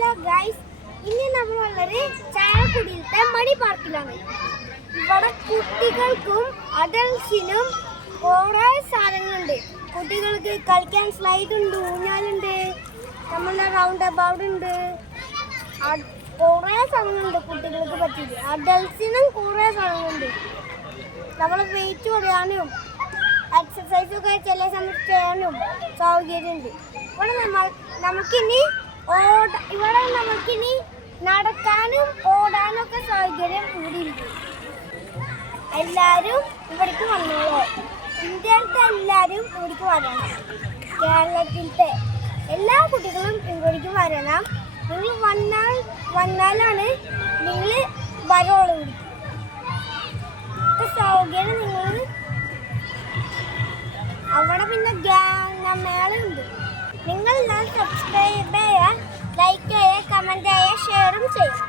Hello guys, ഇനി നമ്മളുള്ളത് ചാലക്കുടിയിലത്തെ മണി പാർക്കിലാണ്. ഇവിടെ കുട്ടികൾക്കും അഡൽസിനും കുറേ സാധനങ്ങളുണ്ട്. കുട്ടികൾക്ക് കളിക്കാൻ സ്ലൈഡ് ഉണ്ട്, ഊഞ്ഞാലുണ്ട്, നമ്മളുടെ റൗണ്ട് അബൌട്ട് ഉണ്ട്, കുറേ സാധനങ്ങളുണ്ട് കുട്ടികൾക്ക് പറ്റിയിട്ട്. അഡൽസിനും കുറേ സാധനങ്ങളുണ്ട്. നമ്മൾ വെയിറ്റ് കുറയാനും എക്സസൈസൊക്കെ ചില സമയത്ത് ചെയ്യാനും സൗകര്യമുണ്ട്. ഇവിടെ നമുക്കിനി നടക്കാനും ഓടാനും ഒക്കെ സൗകര്യം കൂടിയുണ്ട്. എല്ലാവരും ഇവിടേക്ക് വന്നോളൂ. ഇന്ത്യയിലത്തെ എല്ലാവരും ഇവിടേക്ക് വരണം. കേരളത്തിലത്തെ എല്ലാ കുട്ടികളും ഇവിടേക്ക് വരണം. നിങ്ങൾ വന്നാലാണ് നിങ്ങൾ വരുള്ളൂ. ഇവിടുത്തെ സൗകര്യം നിങ്ങൾ അവിടെ പിന്നെ മേളുണ്ട്. നിങ്ങൾ സബ്സ്ക്രൈബ് ചെയ്യുക, ലൈക്ക് ചെയ്യുക, കമൻറ്റ് ചെയ്യുക, ഷെയറും ചെയ്യുക.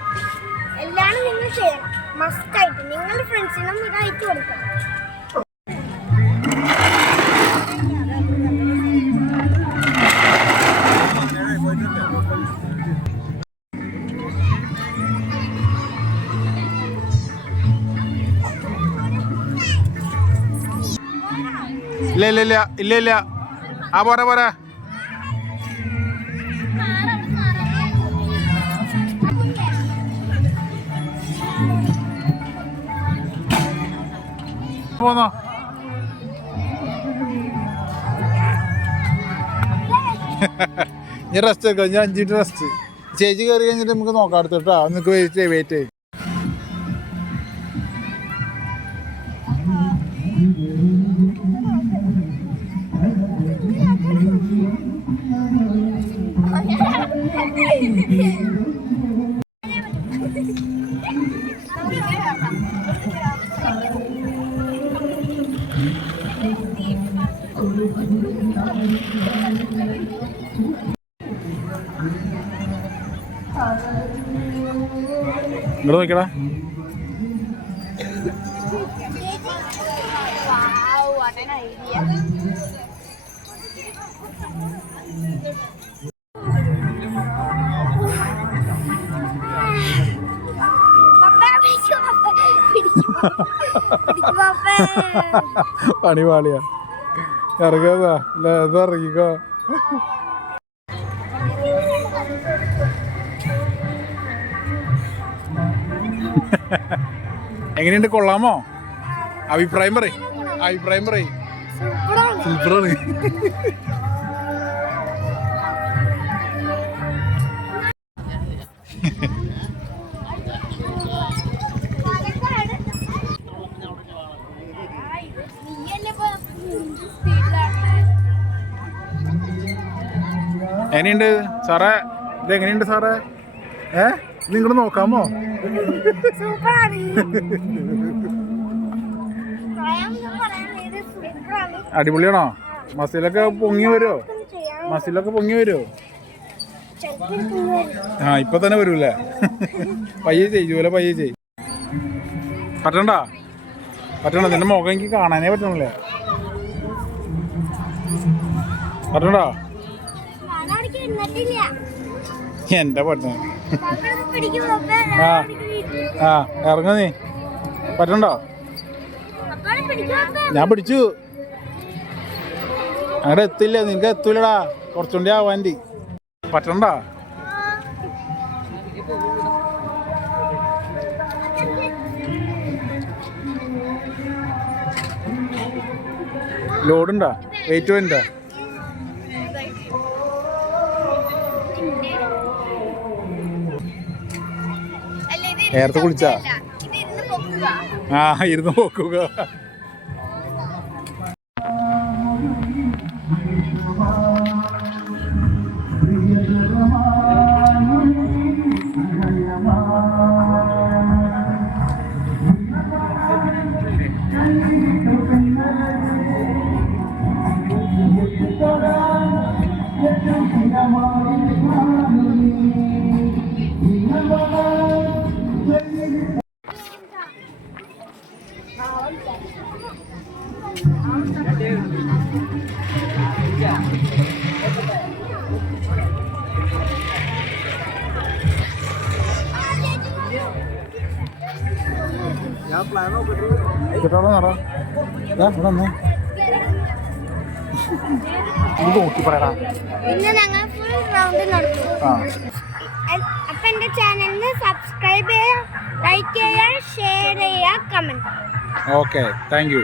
എല്ലാം നിങ്ങൾ ചെയ്യണം. മസ്റ്റായിട്ട് നിങ്ങളുടെ ഫ്രണ്ട്സിനും ഇത് അയച്ചു കൊടുക്കണം. ഇല്ല ആ പോരാ പോന്നോ. ഞാൻ റെസ്റ്റ് എടുക്കാം. ഞാൻ 5 മിനിറ്റ് റെസ്റ്റ്. ചേച്ചി കയറി കഴിഞ്ഞിട്ട് നമുക്ക് നോക്കാം അടുത്തോട്ടാ. നിങ്ങൾക്ക് വെയിറ്റ് ചെയ്യും. ഇങ്ങോട്ട് നോക്കടാ. പണി പാളിയാ. ഇറങ്ങാ ഇറങ്ങിക്കോ. എങ്ങനെയുണ്ട്? കൊള്ളാമോ? അഭിപ്രായം പറയും. സൂപ്പറാണ്. എങ്ങനെയുണ്ട് സാറേ? ഇതെങ്ങനെയുണ്ട് സാറേ? നിങ്ങള് നോക്കാമോ? അടിപൊളിയാണോ? മസിലൊക്കെ പൊങ്ങി വരുമോ? ആ ഇപ്പൊ തന്നെ വരൂല്ലേ? പയ്യെ ചെയ്. പറ്റണ്ട. നിന്റെ മുഖം എനിക്ക് കാണാനേ പറ്റണില്ലേ? പറ്റണ്ടോ? എന്റെ പറ്റണ. ആ ഇറങ്ങ നീ. പറ്റണ്ടോ? ഞാൻ പിടിച്ചു. അങ്ങടെ എത്തില്ല. നിനക്ക് എത്തൂലടാ. കുറച്ചുകൂടി ആവാൻ്റെ. പറ്റണ്ട. ലോഡുണ്ടാ? വെയിറ്റ് വേണ്ട. നേരത്തെ കുളിച്ചാ? ഇരുന്ന് പോക്കുക. കേട്ടോളൂ നട ഇവിടെ വന്നേ ഇത് നോക്കി പറയടാ. ഇന്ന് ഞങ്ങൾ ഫുൾ റൗണ്ട് നടത്തും. ആ അപ്പൊ എന്റെ ചാനലിന് സബ്സ്ക്രൈബ് ചെയ്യുക, ലൈക്ക് ചെയ്യുക, ഷെയർ ചെയ്യുക, കമന്റ്. Okay thank you.